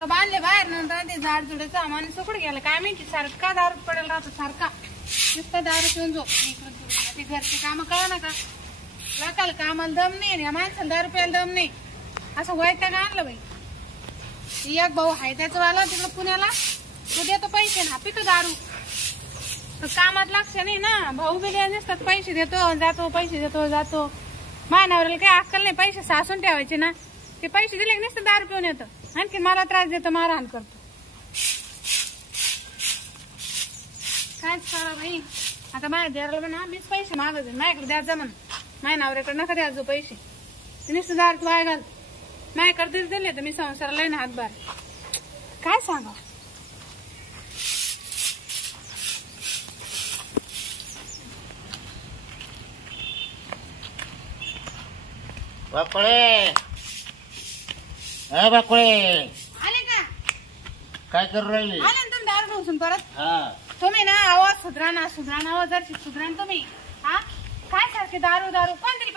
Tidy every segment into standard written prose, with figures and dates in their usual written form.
बांधले बाहेर नंतर ते झाड झुडे सामान सुकड गेलं काय माहिती सारखा दारू पडेल राहतो सारखा नुसता दारू पिऊन झोप ते घरचे काम कळा ना का लोकाला कामाला दम नाही या माणसाला दारू प्यायला दम नाही असं वैताग आणलं बाई एक भाऊ आहे त्याचं वाला तिकडं पुण्याला तो देतो पैसे ना पितो दारू तर कामात लक्ष नाही ना भाऊ बिले नसतात पैसे देतो जातो मानावरेला काही अक्कल नाही पैसे सासून ठेवायचे ना ते पैसे दिले की नसतं दारू पिऊन येतं आणखी मला त्रास देतो मारहाण करतो कायच करा बाई आता माझ्या देराला ना मीच पैसे मागत माझ्याकडे द्यायचा म्हण माझ्या नवऱ्याकडे नका द्यायचो पैसे नुसतं दारू वाया घाल माझ्याकडे दिले तर मी संसाराला ना हातभार काय सांगा बाकुळे बाकुळे आले का काय करू राहिली आले ना तुम्ही दारू ढोसून परत हा तुम्ही ना आवाज सुधराना आवाज जर सुधरा तुम्ही हा काय सारखे दारू कोण दिले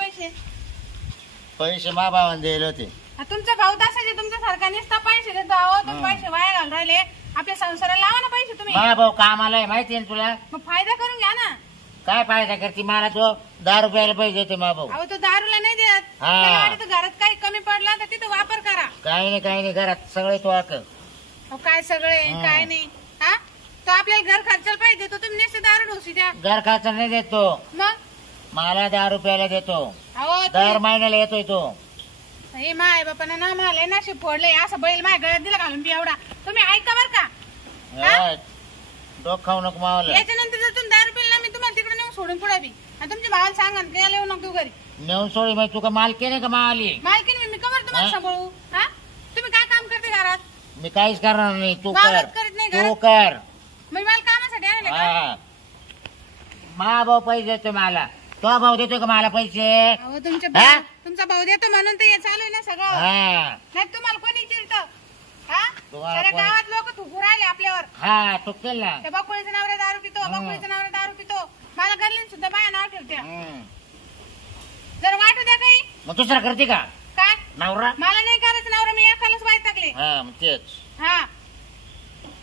पैसे मा भावाने दिले होते तुमचा भाऊ तसाचे तुमच्या सारखा नुसता पैसे देतो अहो तुम्ही पैसे वाया घालून राहिले आपल्या संसाराला लावा ना पैसे तुम्ही मा भाऊ कामाला आहे माहिती आहे तुला मग फायदा करून घ्या ना काय फायदा करते मला तो 10 रुपयाला पैसे देते मा भाऊ अहो तो दारूला नाही देत त्याला वाटतं घरात काही कमी पडला तर तिथं वापर करा काही नाही घरात सगळे तो काय सगळे काय नाही हा तो आपल्याला घर खर्चाला पाहिजे देतो तुम्ही नुसते दारू ढोसी द्या घर खर्च नाही देतो मग मला 10 रुपयाला देतो अहो दर महिन्याला येतोय तो हे माय बापाना ना मला नशीब फोडलंय असं बैल माझ्या गळ्यात दिला घालून एवढा तुम्ही ऐका बर का डोक खाऊ नको मावलं याच्यानंतर जर तुम्ही दारू पिला मी तुम्हाला तिकडे नेऊन सोडून पुढे बी आणि तुमच्या भावाला सांगा यायला येऊ नको तू घरी नेऊन सोडी मग तू का मालकी नाही का मावली मालकीन मी कवर तुम्हाला सांभाळू हा तुम्ही काय काम करते घरात मी काहीच करणार नाही तू वावरात कर करीत नाही तू घरात कर मी मला कामासाठी आणले का मा भाऊ पैसे देतो मला तो भाऊ देतो का मला पैसे अहो तुमचा भाऊ देतो म्हणून तर हे चालू आहे ना सगळं नाही तुम्हाला कोणी चिरत साऱ्या गावात लोक थुकू राहिले आपल्यावर हा चुकतील ना त्या बकुळीचं नवरा दारू पितो मला गल्लीन सुद्धा बाया नाव ठेवत्या जर वाटू द्या काही मग दुसरा करते का काय नवरा मला नाही करायचं नवरा मी एकालाच वाईट टाकले तेच हा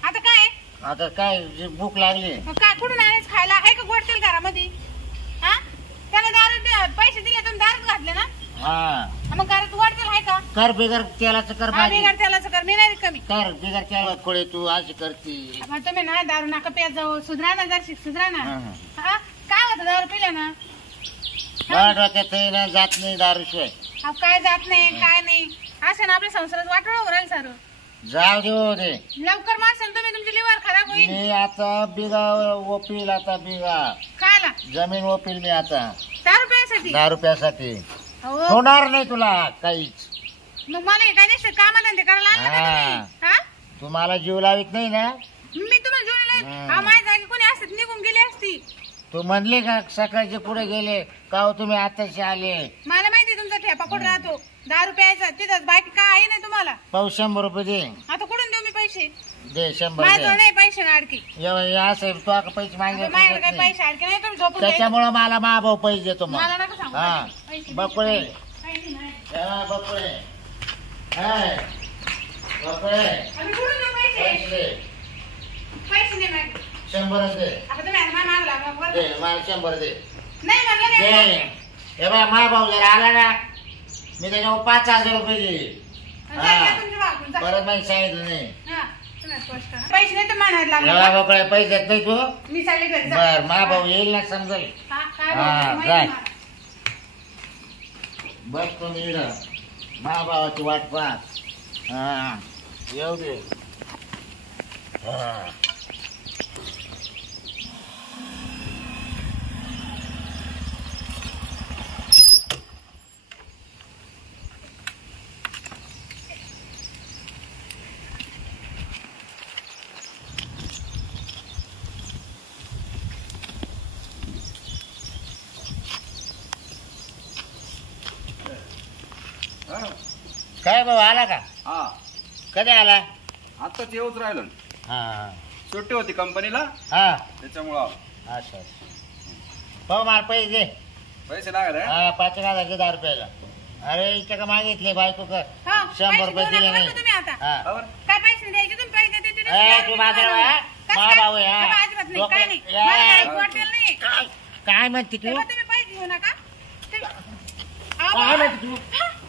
आता काय आता काय भूक लागली काय कुठून आणायचं खायला आहे का गोड तेल घरामध्ये हा त्याला दारू पैसे दिले तुम्ही दारूच घातले ना मग घरात गोड तेल आहे का कर बिगर तेलाचं कर बिगर तेलाचं कर मी नाही कमी कर बिगर तेला खोळे तू अशी करती तुम्ही ना दारू नका प्यात जाऊ सुधरा ना जर सुधरा ना काय होतं दारू पिल्या ना डोक्यात जात नाही दारूशिवाय काय जात नाही काय नाही असं ना आपल्या संसारात वाटोळ राहील सारं जाऊ देऊ दे लवकर मारसान तुम्ही तुमची लिव्हर खराब होईल मी आता बिगा ओपील आता बिगा खायला जमीन ओपील मी आता 10 रुपयासाठी होणार नाही तुला काहीच मग मला काय नाही कामाला करायला आणलं तू मला जीव लावित नाही ना मी तुम्हाला जेवण माझ्या जागी कोणी असत निघून गेली असती तू म्हणले का सकाळचे पुढे गेले का तुम्ही आताशी आले मला माहिती तुमचा ठेपा कुठं राहतो 10 रुपयाचा तिथंच बाकी काय आहे नाही तुम्हाला पाहू 100 रुपये दे आता कुठून देऊ मी पैसे दे 100 माझ्याजवळ नाही पैसे ना अडकी साहेब तू आता पैसे मागितले माझ्याकडे काही पैसे अडके नाही तुम्ही झोपून त्याच्यामुळे मला मा भाऊ पैसे देतो मग मला नका सांगू बकुळे बकुळे बकुळे आम्ही कुठून देऊ पैसे नाही मागितले 100 दे आता तुम्ही आता मागला दे मला 100 दे नाही म्हणलं दे हे बाय मा भाऊ जर आला ना मी त्याच्यावर 5000 रुपये देईल परत माहिती सांगितलं नाही पैसे नाही तर म्हणायला लागला पैसे देत नाही तू मी चालले घरी बर मा भाऊ येईल ना समजेल जाय बस तुम्ही मा भावाची वाट पाहा येऊ दे काय भाऊ आला का कधी आला आताच येऊच राहिलो सुट्टी होती कंपनीला त्याच्यामुळं भाऊ मला पैसे दे पैसे लागत 5000 10 रुपयाला अरे इच्या का मागितले बायको का हा, 100 पैसे रुपये देऊ दिले नका नाही बरं तुम्ही आता. हा. बरोबर? काय पैसे द्यायचे तुम्ही पैसे देते ते ए, दारू तू पिऊन माझा आला. आहे, कसं मा काय? भाऊ आहे, हा. बाबा, अजिबात नाही, काय नाही. डोकं- मला ए, काही वाटेल नाही. काय म्हणते तू तेव्हा तुम्ही पैसे घेऊ नका. काय अहो, म्हणते तू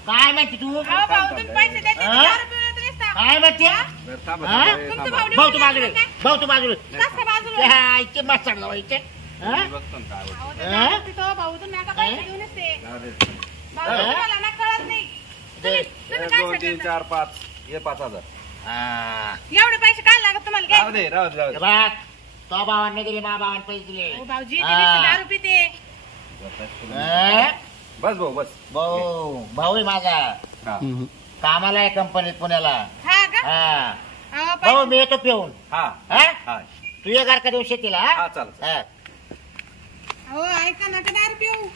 काय म्हणते तू भाऊ, तुम्ही पैसे द्यायचे हा? दारू पिऊन येतो नुसता. काय म्हणते बरं, थांबा, हा? थांबा, तुमचं थांबा. भाऊ भाऊ तू बाजूला काय? भाऊ तू बाजूला कसं काय बाजूला? इथे मस्त चांगला इथे हा? मी बघतो ना काय होतं. अहो, ते दारू पितो, भाऊ, तुम्ही नका पैसे घेऊन येते. जाऊ दे. भाऊ, तुम्हाला ना कळत नाही. तुम्ही एक, काय 2 3 सांगता? 4 5 हे 5000. हा. एवढे पैसे काय लागत तुम्हाला राहू घ्या. दे राहू दे, राहू हे दे. बघ तो भावांनी दिले मा भावाने पैसे दिले हो, भाऊजी, हा. ते नुसतं दारू पिते. हा? बस भाऊ बस. भाऊ आहे माझा हा. कामाला आहे कंपनीत पुण्याला हा का? हा अहो, भाऊ पैसे- मी येतो पिऊन हा हा? हा तू ये गार का दिवशी तिला हा, चालेल. हा. अहो, ऐका नका दारू पिऊ.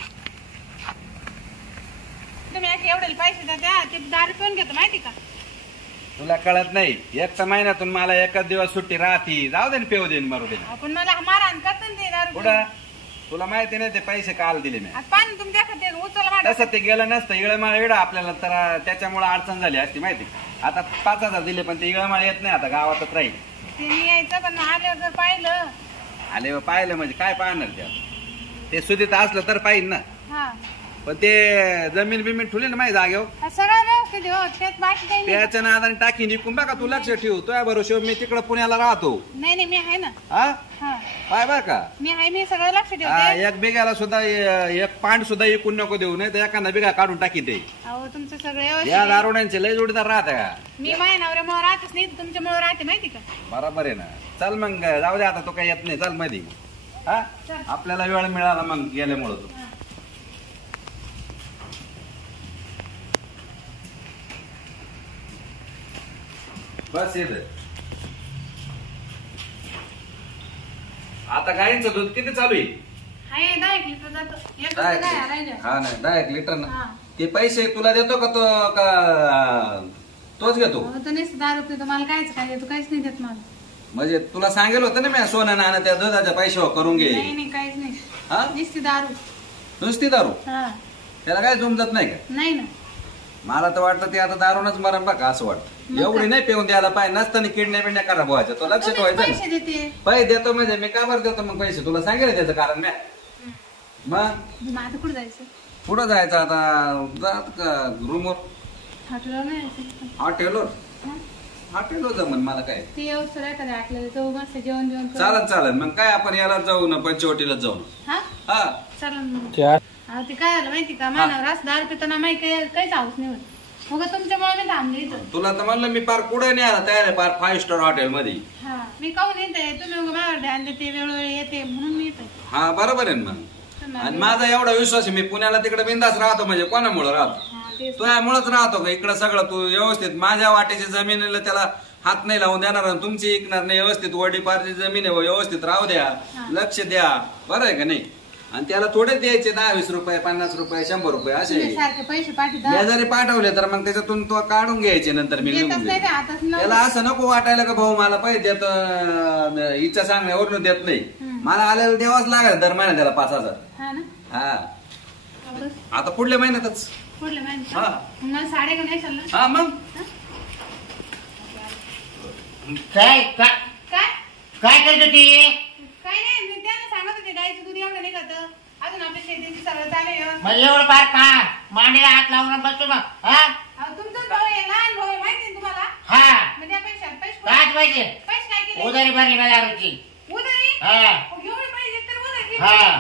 तुम्ही असे एवढे पैसे द्या ते दारू पिऊन घेतो माहिती का? तुला कळत नाही एक तर महिन्यातून मला एकच दिवस सुट्टी राहती जाऊ दे ना पेऊ देईन मारू दे आपण मला मारहाण करतो ना ते दारू पिऊन. कुठं तुला माहिती नाही ते पैसे काल दिले मी आता पाणी तुम्ही देखत ते उचल वाटत. तसं ते गेलं नसतं इळमाळ येडं आपल्याला तर त्याच्यामुळे अडचण झाली असती माहिती आता 5000 दिले पण ते इळमाळ येत नाही आता गावातच राहील ते नाही यायचं पण आल्यावर जर पाहिलं. आले पाहिलं म्हणजे काय पाहणार त्या ते सुधीत असलं तर पाहिजे ना हा, पण ते जमीन बिमीन ठुले ना माझ्या जागेवर हा, सगळं व्यवस्थित हो, त्यात बाकी काही नाही. त्याच्या नादाने टाकी निघून बघा तू लक्ष ठेव तुझ्या बरोबर मी तिकडं पुण्याला राहतो नाही मी आहे ना. हा हा, पाय बर का मी आहे, मी सगळं लक्ष हा, ठेवते. एक बिघाला सुद्धा एक पांड सुद्धा इकून नको देऊ नाही तर एखादा बिघा काढून टाकी ते अहो, तुमचं सगळं या व्यवस्थित आहे. दारुड्यांचे लय जोडीदार राहते का मी माझ्या नवऱ्यामुळे राहतच नाही तुमच्यामुळे राहते माहिती का? बरोबर आहे ना चल मग जाऊ दे आता तो काही येत नाही चल मध्ये हा आपल्याला वेळ मिळाला मग गेल्यामुळं तो बस येत आता गाईंचं दूध किती चालू आहे आहे 10 लिटर जातं. एक गाय राहिलं. हा नाही 10 लिटर ना हा. ते पैसे तुला देतो का तो का तोच घेतो अहो, तो नुसतं दारू पितो, मला कायच काय देतो, काहीच नाही देत मला. म्हणजे तुला सांगेल होतं ना मी सोनं नाणं त्या दुधाच्या पैशावर करून घे नाही नाही काहीच नाही. हा नुसती दारू. नुसती दारू हा, त्याला काय जुमजत नाही का नाही ना. मला तर वाटतं ते आता दारूनच मरण बघा असं वाटतं मग एवढी काय? नाही पिऊन द्यायला पाहिजे नसताना किडण्या बिडण्या खराब व्हायचं तो लक्षात तुम्हीच व्हायचं पैसे ना देते. पैसे देतो म्हणजे मी का बरं देतो मग पैसे तुला सांगेल त्याचं कारण मी मग मग आता कुठं जायचं? पुढं जायचं आता जात का रूमवर हॉटेलवर नाही जायचं. हॉटेलवर हा? हॉटेलवर जमन मला काय ते अवसर आहे का आपल्याला तो मस्त जेवण जेवण करू. चालत चालत मग काय आपण याला जाऊ ना पंचवटीला जाऊ ना हा, हा चला मग. अहो, ते काय झालं माहिती का मला रास दारू पिताना माहिती काहीच हाऊस नाही होत. मग तुमच्यामुळे मी थांबले इथं. तुला तर म्हणलं मी पार पुढे नाही आला तयार आहे पार 5 स्टार हॉटेल मध्ये हा, मी काहून येते तुम्ही मग माझ्यावर ध्यान देते वेळोवेळी येते म्हणून मी येते. हा बरोबर आहे ना मग आणि माझा एवढा विश्वास आहे मी पुण्याला तिकडे बिंदास राहतो म्हणजे कोणामुळे राहतो हा, तेच. तुझ्यामुळेच राहतो का इकडं सगळं तू व्यवस्थित माझ्या वाटेची जमिनीला त्याला हात नाही लावून देणार आणि तुमची ऐकणार नाही व्यवस्थित वडीपारची जमीन आहे व्यवस्थित राहू द्या लक्ष द्या बरं आहे का नाही आणि त्याला थोडे द्यायचे 10-20 रुपये 50 रुपये 100 रुपये असे तुम्ही सारखे पैसे पाठवता. मी जरी पाठवले तर मग त्याच्यातून तो काढून घ्यायचे नंतर मी येतच निघून नाही ते जाईल. हातात न. त्याला असं नको वाटायला का भाऊ मला पैसे देत इच्छा सांगण्यावरून देत नाही मला आलेला देवाच लागेल दर महिन्यात त्याला 5000 हा ना. हा बस, आता पुढल्या महिन्यातच पुढल्या महिन्यात. हा. मग मला साडे का नाही चाललं? हा मग काय काय काय काय करत होती काय नाही मी त्यांना सांगत होते गाईचं दूध एवढं नाही खात अजून आपल्या शेतीची सगळं चालू मग एवढं पार का मांडीला हात लावून बसतो ना हा तुमचाच भाऊ आहे लहान भाऊ आहे माहिती आहे तुम्हाला हा म्हणजे पैसे पैसे काय पाहिजे पैसे काय केले उधारी भरली माझ्या दारूची उधारी हा एवढे पैसे तर उधारी केली. हा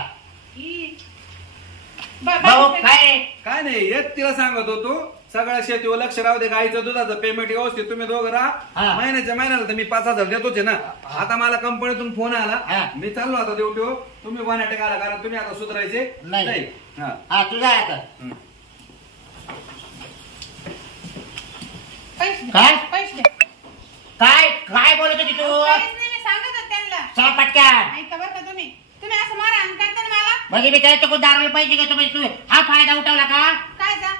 ही. भाऊ काय रे काय नाही एक तिला सांगत होतो सगळ्या शेतीवर लक्ष राहू दे गाईचं दुधाचं पेमेंट व्यवस्थित तुम्ही दोघं हा. राहा महिन्याच्या महिन्याला तर मी 5000 देतोच आहे ना आता मला कंपनीतून फोन हा. आला मी चाललो आता ड्युटीवर तुम्ही वानाटे आला कारण तुम्ही आता सुधारायचे नाही. हा हा तुझा आता हम्म. पैसे काय? पैसे द्या. काय काय बोलत होती तू काहीच नाही, मी सांगत होते त्यांना चला पटक्यान ऐका बरं का तुम्ही तुम्ही असं मारहाण करता ना मला म्हणजे मी त्याच्या कोण दारूला पैसे घेतो म्हणजे तू हा फायदा उठवला का काय जा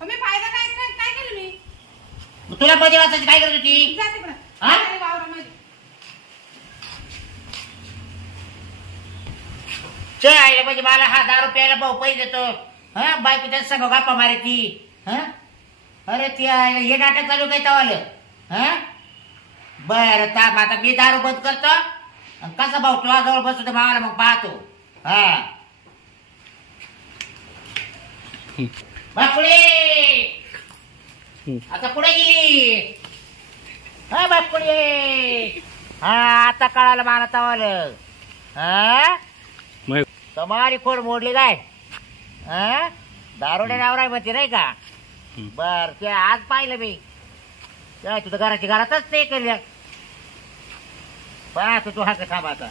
मी फायदा काय काय काय केलं मी मग तुला मध्ये वाचायची काय करत होती जाते पण हा? वावरामध्ये चल म्हणजे मला हा दारू प्यायला भाऊ पैसे देतो हा बायको त्याच्या संग गप्पा मारायची हा अरे हे नाटक चालू काय तवालं हा बर आता मी दारू बंद करतो आणि कसा भाऊ तुझ्या जवळ बसू तर मावाला मग पाहतो हा बापुडे आता पुढे गेली हा बापुडे हा आता कळालं मला तवालं हा तुम्हारी खोड मोडली काय हा दारुड्या नावराय म्हणते नाही का बर ते आज पाहिलं मी तुझं घराची घरातच ते केलं पाहतो तू हा का थांब आता